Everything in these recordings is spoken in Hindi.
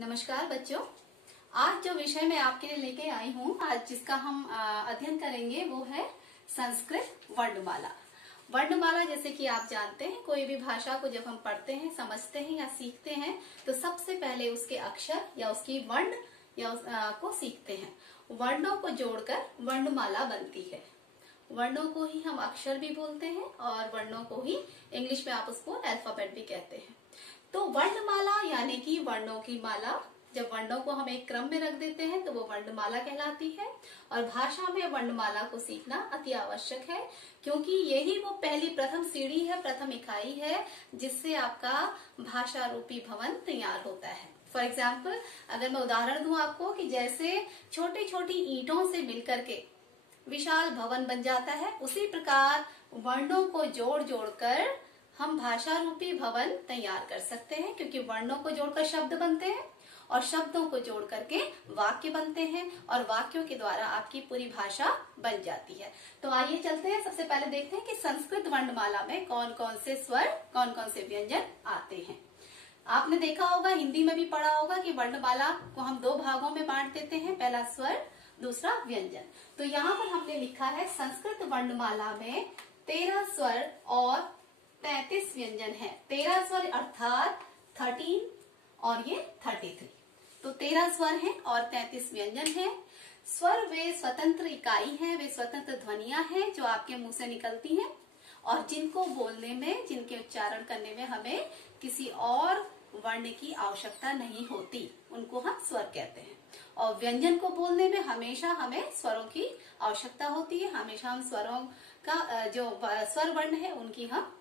नमस्कार बच्चों। आज जो विषय मैं आपके लिए लेके आई हूँ, आज जिसका हम अध्ययन करेंगे वो है संस्कृत वर्णमाला। वर्णमाला जैसे कि आप जानते हैं, कोई भी भाषा को जब हम पढ़ते हैं, समझते हैं या सीखते हैं तो सबसे पहले उसके अक्षर या उसकी वर्ण या को सीखते हैं। वर्णों को जोड़कर वर्णमाला बनती है। वर्णों को ही हम अक्षर भी बोलते हैं और वर्णों को ही इंग्लिश में आप उसको अल्फाबेट भी कहते हैं। तो वर्णमाला यानी कि वर्णों की माला। जब वर्णों को हम एक क्रम में रख देते हैं तो वो वर्णमाला कहलाती है। और भाषा में वर्णमाला को सीखना अति आवश्यक है, क्योंकि यही वो पहली प्रथम सीढ़ी है, प्रथम इकाई है जिससे आपका भाषा रूपी भवन तैयार होता है। फॉर एग्जाम्पल, अगर मैं उदाहरण दूं आपको कि जैसे छोटी छोटी ईंटों से मिलकर के विशाल भवन बन जाता है, उसी प्रकार वर्णों को जोड़ जोड़कर हम भाषा रूपी भवन तैयार कर सकते हैं, क्योंकि वर्णों को जोड़कर शब्द बनते हैं और शब्दों को जोड़ करके वाक्य बनते हैं और वाक्यों के द्वारा आपकी पूरी भाषा बन जाती है। तो आइए चलते हैं, सबसे पहले देखते हैं कि संस्कृत वर्णमाला में कौन कौन से स्वर, कौन कौन से व्यंजन आते हैं। आपने देखा होगा, हिंदी में भी पढ़ा होगा कि वर्णमाला को हम दो भागों में बांट देते हैं, पहला स्वर, दूसरा व्यंजन। तो यहाँ पर हमने लिखा है संस्कृत वर्णमाला में 13 स्वर और 33 व्यंजन है। 13 स्वर अर्थात 13 और ये 33। तो 13 स्वर हैं और 33 व्यंजन हैं। स्वर वे स्वतंत्र इकाई हैं, वे स्वतंत्र ध्वनियां हैं जो आपके मुंह से निकलती हैं और जिनको बोलने में, जिनके उच्चारण करने में हमें किसी और वर्ण की आवश्यकता नहीं होती, उनको हम स्वर कहते हैं। और व्यंजन को बोलने में हमेशा हमें स्वरों की आवश्यकता होती है। हमेशा हम स्वरों का जो स्वर वर्ण है उनकी हम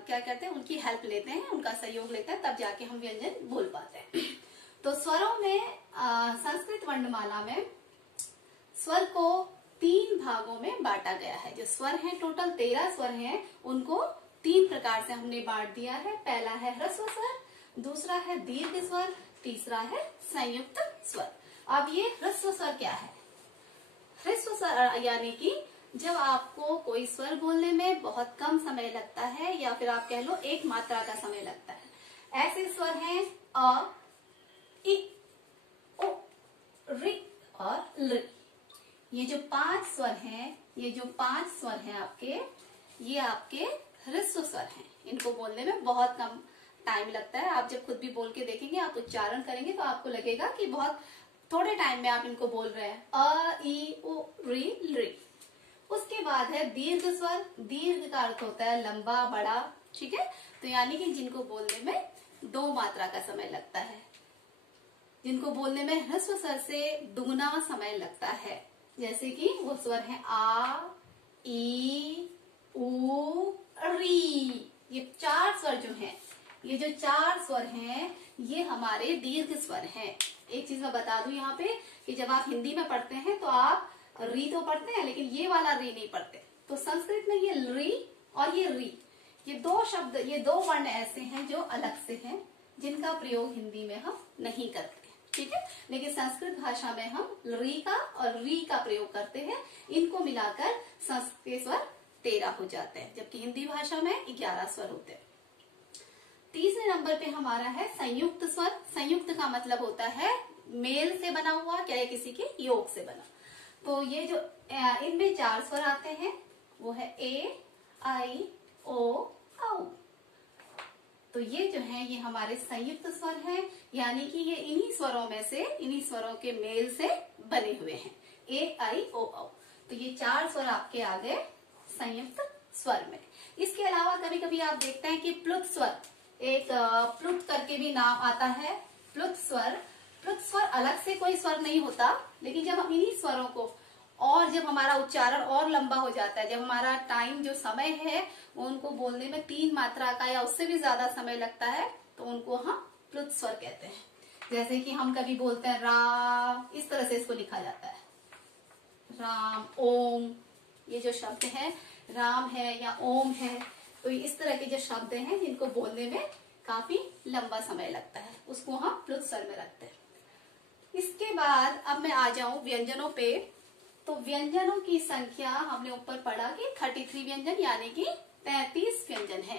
क्या कहते हैं, उनकी हेल्प लेते हैं, उनका सहयोग लेते हैं, तब जाके हम व्यंजन बोल पाते हैं। तो स्वरों में संस्कृत वर्णमाला में स्वर को 3 भागों में बांटा गया है। जो स्वर हैं, टोटल 13 स्वर हैं, उनको 3 प्रकार से हमने बांट दिया है। पहला है ह्रस्व स्वर, दूसरा है दीर्घ स्वर, तीसरा है संयुक्त स्वर। अब ये ह्रस्व स्वर क्या है? ह्रस्व स्वर यानी कि जब आपको कोई स्वर बोलने में बहुत कम समय लगता है या फिर आप कह लो एक मात्रा का समय लगता है। ऐसे स्वर हैं अ, इ, उ, रि और लृ। ये जो 5 स्वर हैं, ये आपके ह्रस्व स्वर हैं। इनको बोलने में बहुत कम टाइम लगता है। आप जब खुद भी बोल के देखेंगे, आप उच्चारण करेंगे तो आपको लगेगा कि बहुत थोड़े टाइम में आप इनको बोल रहे हैं। अ, इ, उ, रि, लृ। उसके बाद है दीर्घ स्वर। दीर्घ का अर्थ होता है लंबा, बड़ा, ठीक है। तो यानी कि जिनको बोलने में 2 मात्रा का समय लगता है, जिनको बोलने में ह्रस्व स्वर से दुगना समय लगता है। जैसे कि वो स्वर है आ, ई, उ, री। ये 4 स्वर जो हैं, ये जो 4 स्वर हैं, ये हमारे दीर्घ स्वर हैं। एक चीज मैं बता दूं यहाँ पे कि जब आप हिंदी में पढ़ते हैं तो आप री तो पढ़ते हैं, लेकिन ये वाला री नहीं पढ़ते। तो संस्कृत में ये री और ये री, ये 2 शब्द, ये 2 वर्ण ऐसे हैं जो अलग से हैं, जिनका प्रयोग हिंदी में हम नहीं करते, ठीक है। लेकिन संस्कृत भाषा में हम री का और री का प्रयोग करते हैं। इनको मिलाकर संस्कृत स्वर 13 हो जाते हैं, जबकि हिंदी भाषा में 11 स्वर होते हैं। तीसरे नंबर पे हमारा है संयुक्त स्वर। संयुक्त का मतलब होता है मेल से बना हुआ, क्या है, किसी के योग से बना। तो ये जो इनमें 4 स्वर आते हैं वो है ए, आई, ओ, औ। तो ये जो है ये हमारे संयुक्त स्वर हैं, यानी कि ये इन्हीं स्वरों में से, इन्हीं स्वरों के मेल से बने हुए हैं, ए, आई, ओ, औ। तो ये 4 स्वर आपके आ गए संयुक्त स्वर में। इसके अलावा कभी कभी आप देखते हैं कि प्लुत स्वर, एक प्लुत करके भी नाम आता है, प्लुत स्वर। प्लुत स्वर अलग से कोई स्वर नहीं होता, लेकिन जब हम इन्हीं स्वरों को, और जब हमारा उच्चारण और लंबा हो जाता है, जब हमारा टाइम जो समय है उनको बोलने में 3 मात्रा का या उससे भी ज्यादा समय लगता है, तो उनको हम प्लुत स्वर कहते हैं। जैसे कि हम कभी बोलते हैं राम, इस तरह से इसको लिखा जाता है, राम, ओम। ये जो शब्द है राम है या ओम है, तो इस तरह के जो शब्द हैं जिनको बोलने में काफी लंबा समय लगता है, उसको हम प्लुत स्वर में रखते हैं। इसके बाद अब मैं आ जाऊं व्यंजनों पे। तो व्यंजनों की संख्या हमने ऊपर पढ़ा कि 33 व्यंजन, यानी कि 33 व्यंजन है।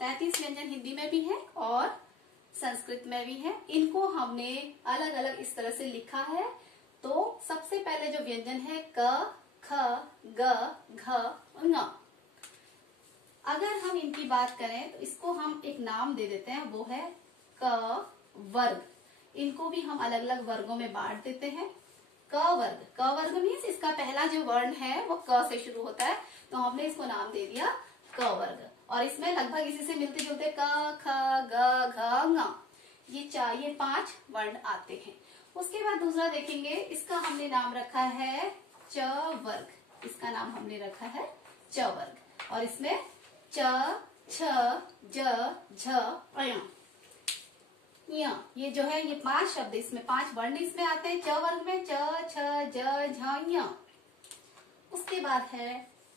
33 व्यंजन हिंदी में भी है और संस्कृत में भी हैं। इनको हमने अलग अलग इस तरह से लिखा है। तो सबसे पहले जो व्यंजन है क, ख, ग, घ, ङ। अगर हम इनकी बात करें तो इसको हम एक नाम दे देते हैं, वो है क वर्ग। इनको भी हम अलग अलग वर्गों में बांट देते हैं। क वर्ग, क वर्ग मीन्स इसका पहला जो वर्ण है वो क से शुरू होता है, तो हमने इसको नाम दे दिया क वर्ग। और इसमें लगभग इसी से मिलते जुलते क, ख, ग, घ, ङ, ये 5 वर्ण आते हैं। उसके बाद दूसरा देखेंगे, इसका हमने नाम रखा है च वर्ग। इसका नाम हमने रखा है च वर्ग। और इसमें च, छ, ज, झ, ञ, ये जो है ये 5 शब्द, इसमें 5 वर्ण इसमें आते हैं च वर्ग में, च, छ, ज, झ, ञ। उसके बाद है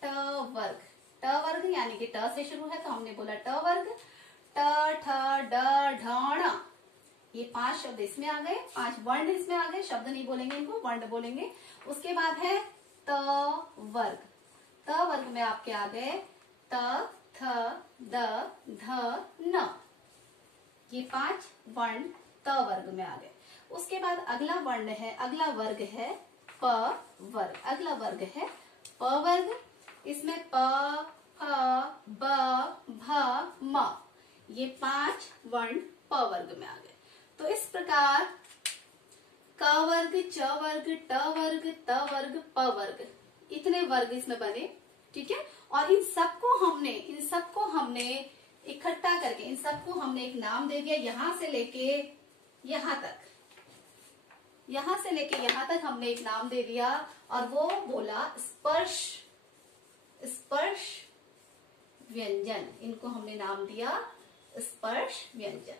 ट वर्ग। ट वर्ग यानी कि ट से शुरू है तो हमने बोला ट वर्ग। ट, ठ, ड, ढ, ण, ये 5 शब्द इसमें आ गए, 5 वर्ण इसमें आ गए। शब्द नहीं बोलेंगे इनको, वर्ण बोलेंगे। उसके बाद है त वर्ग। त वर्ग में आपके आ गए त, थ, द, ध, न, ये 5 वर्ण त वर्ग में आ गए। उसके बाद अगला वर्ण है, अगला वर्ग है प वर्ग। अगला वर्ग है प वर्ग। इसमें प, फ, ब, भ, म, ये 5 वर्ण प वर्ग में आ गए। तो इस प्रकार क वर्ग, च वर्ग, ट वर्ग, त वर्ग, प वर्ग, इतने वर्ग इसमें बने। ठीक है। और इन सबको हमने इकट्ठा करके इन सबको हमने एक नाम दे दिया। यहां से लेके यहां तक हमने एक नाम दे दिया और वो बोला स्पर्श व्यंजन। इनको हमने नाम दिया स्पर्श व्यंजन।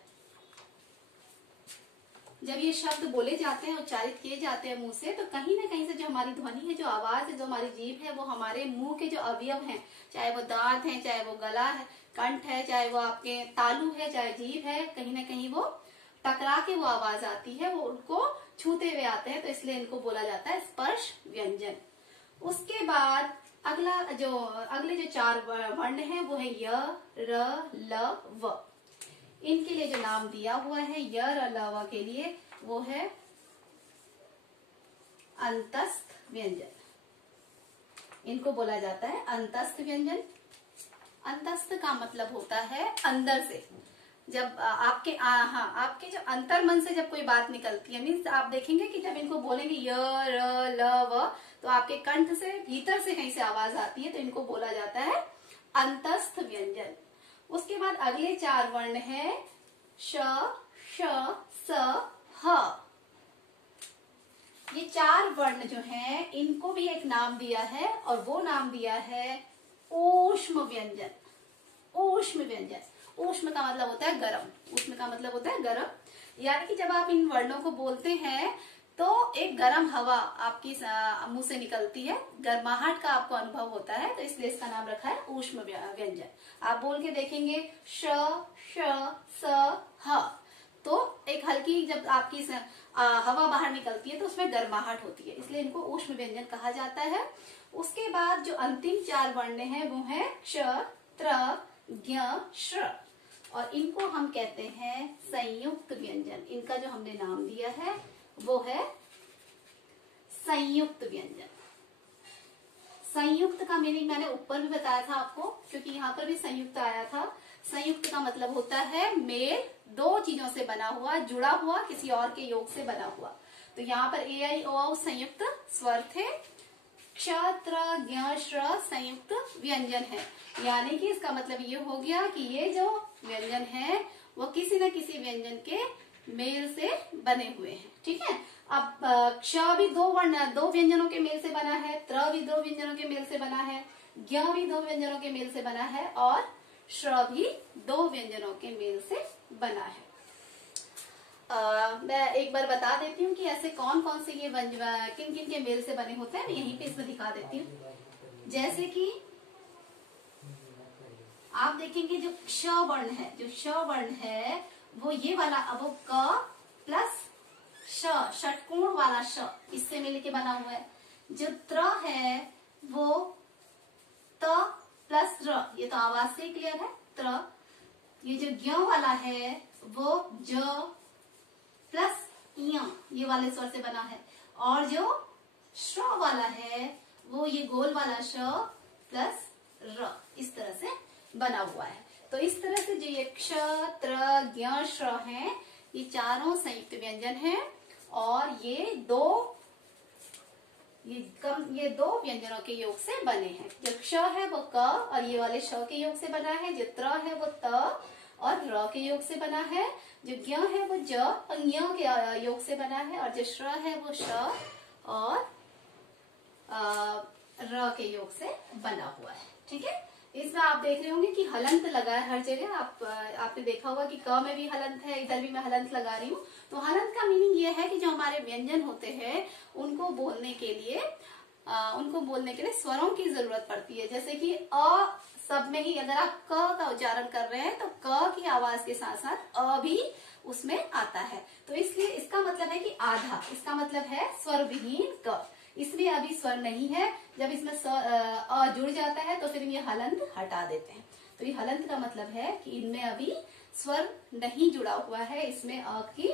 जब ये शब्द बोले जाते हैं, उच्चारित किए जाते हैं मुंह से, तो कहीं ना कहीं से जो हमारी ध्वनि है, जो आवाज है, जो हमारी जीभ है, वो हमारे मुंह के जो अवयव हैं, चाहे वो दांत है, चाहे वो गला है, कंठ है, चाहे वो आपके तालू है, चाहे जीभ है, कहीं ना कहीं वो टकरा के वो आवाज आती है, वो उनको छूते हुए आते हैं। तो इसलिए इनको बोला जाता है स्पर्श व्यंजन। उसके बाद अगले जो 4 वर्ण है वो है य, र, ल, व। इनके लिए जो नाम दिया हुआ है य, र, ल, व के लिए, वो है अंतस्थ व्यंजन। इनको बोला जाता है अंतस्थ व्यंजन। अंतस्थ का मतलब होता है अंदर से। जब आपके जो अंतर मन से जब कोई बात निकलती है, मीन्स आप देखेंगे कि जब इनको बोलेंगे य, र, ल, व, तो आपके कंठ से भीतर से कहीं से आवाज आती है, तो इनको बोला जाता है अंतस्थ व्यंजन। उसके बाद अगले 4 वर्ण है श, श, स, ह। ये 4 वर्ण जो हैं, इनको भी एक नाम दिया है और वो नाम दिया है ऊष्म व्यंजन। ऊष्म व्यंजन, ऊष्म का मतलब होता है गर्म। ऊष्म का मतलब होता है गर्म। यानी कि जब आप इन वर्णों को बोलते हैं तो एक गर्म हवा आपकी मुंह से निकलती है, गर्माहट का आपको अनुभव होता है, तो इसलिए इसका नाम रखा है ऊष्म व्यंजन। आप बोल के देखेंगे श, श, स, ह, तो एक हल्की जब आपकी हवा बाहर निकलती है तो उसमें गर्माहट होती है, इसलिए इनको ऊष्म व्यंजन कहा जाता है। उसके बाद जो अंतिम 4 वर्ण है वो है क्ष, त्र, ज्ञ, श्र, और इनको हम कहते हैं संयुक्त व्यंजन। इनका जो हमने नाम दिया है वो है संयुक्त व्यंजन। संयुक्त का मीनिंग मैंने ऊपर भी बताया था आपको, क्योंकि यहाँ पर भी संयुक्त आया था। संयुक्त का मतलब होता है मेल, 2 चीजों से बना हुआ, जुड़ा हुआ, किसी और के योग से बना हुआ। तो यहाँ पर ए, आई, ओ, औ संयुक्त स्वर थे। क्ष, त्र, ज्ञ, श्र संयुक्त व्यंजन है। यानी कि इसका मतलब ये हो गया कि ये जो व्यंजन है वो किसी न किसी व्यंजन के मेल से बने हुए हैं। ठीक है। अब क्ष भी 2 व्यंजनों के मेल से बना है, त्र भी 2 व्यंजनों के मेल से बना है, ज्ञ भी 2 व्यंजनों के मेल से बना है, और श्र भी 2 व्यंजनों के मेल से बना है। मैं एक बार बता देती हूँ कि ऐसे कौन कौन से ये किन किन के मेल से बने होते हैं। मैं यहीं पे इसमें दिखा देती हूँ। जैसे कि आप देखेंगे जो क्ष वर्ण है, जो श वर्ण है, वो ये वाला, अब वो क प्लस श, षटकोण वाला श, इससे मिलके बना हुआ है। जो त्र है वो त प्लस र, ये तो आवाज से क्लियर है, त्र। ये जो ज्ञ वाला है वो ज प्लस य ये वाले स्वर से बना है, और जो श्र वाला है वो ये गोल वाला श प्लस र इस तरह से बना हुआ है। तो इस तरह से जो ये क्ष त्र ज्ञ श्र है ये चारों संयुक्त व्यंजन हैं, और ये दो व्यंजनों के योग से बने हैं। जो क्ष है वो क और ये वाले श के योग से बना है, जो त्र है वो त और र के योग से बना है, जो ज्ञ है वो ज और ञ के योग से बना है, और जो श्र है वो श और र के योग से बना हुआ है। ठीक है, इसमें आप देख रहे होंगे कि हलंत लगा है हर जगह। आपने देखा होगा कि क में भी हलंत है, इधर भी मैं हलंत लगा रही हूँ। तो हलंत का मीनिंग ये है कि जो हमारे व्यंजन होते हैं उनको बोलने के लिए स्वरों की जरूरत पड़ती है। जैसे कि अ सब में ही अगर आप क का उच्चारण कर रहे हैं तो क की आवाज के साथ साथ अ भी उसमें आता है। तो इसलिए इसका मतलब है कि आधा, इसका मतलब है स्वर विहीन क। इसमें अभी स्वर नहीं है, जब इसमें अ जुड़ जाता है तो फिर ये हलंत हटा देते हैं। तो ये हलंत का मतलब है कि इनमें अभी स्वर नहीं जुड़ा हुआ है, इसमें अ की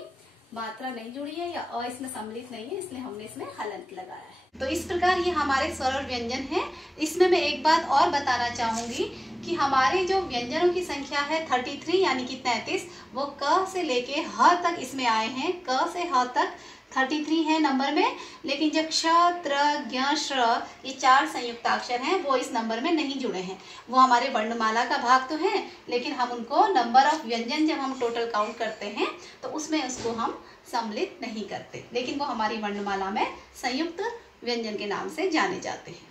मात्रा नहीं जुड़ी है या अ इसमें सम्मिलित नहीं है, इसलिए हमने इसमें हलंत लगाया है। तो इस प्रकार ये हमारे स्वर और व्यंजन हैं। इसमें मैं एक बात और बताना चाहूंगी कि हमारे जो व्यंजनों की संख्या है 33 यानी कि 33, वो क से लेके ह तक इसमें आए हैं। क से ह तक 33 है नंबर में, लेकिन जो क्ष त्र ज्ञ श्र ये 4 संयुक्ताक्षर हैं वो इस नंबर में नहीं जुड़े हैं। वो हमारे वर्णमाला का भाग तो है, लेकिन हम उनको नंबर ऑफ व्यंजन जब हम टोटल काउंट करते हैं तो उसमें उसको हम सम्मिलित नहीं करते, लेकिन वो हमारी वर्णमाला में संयुक्त व्यंजन के नाम से जाने जाते हैं।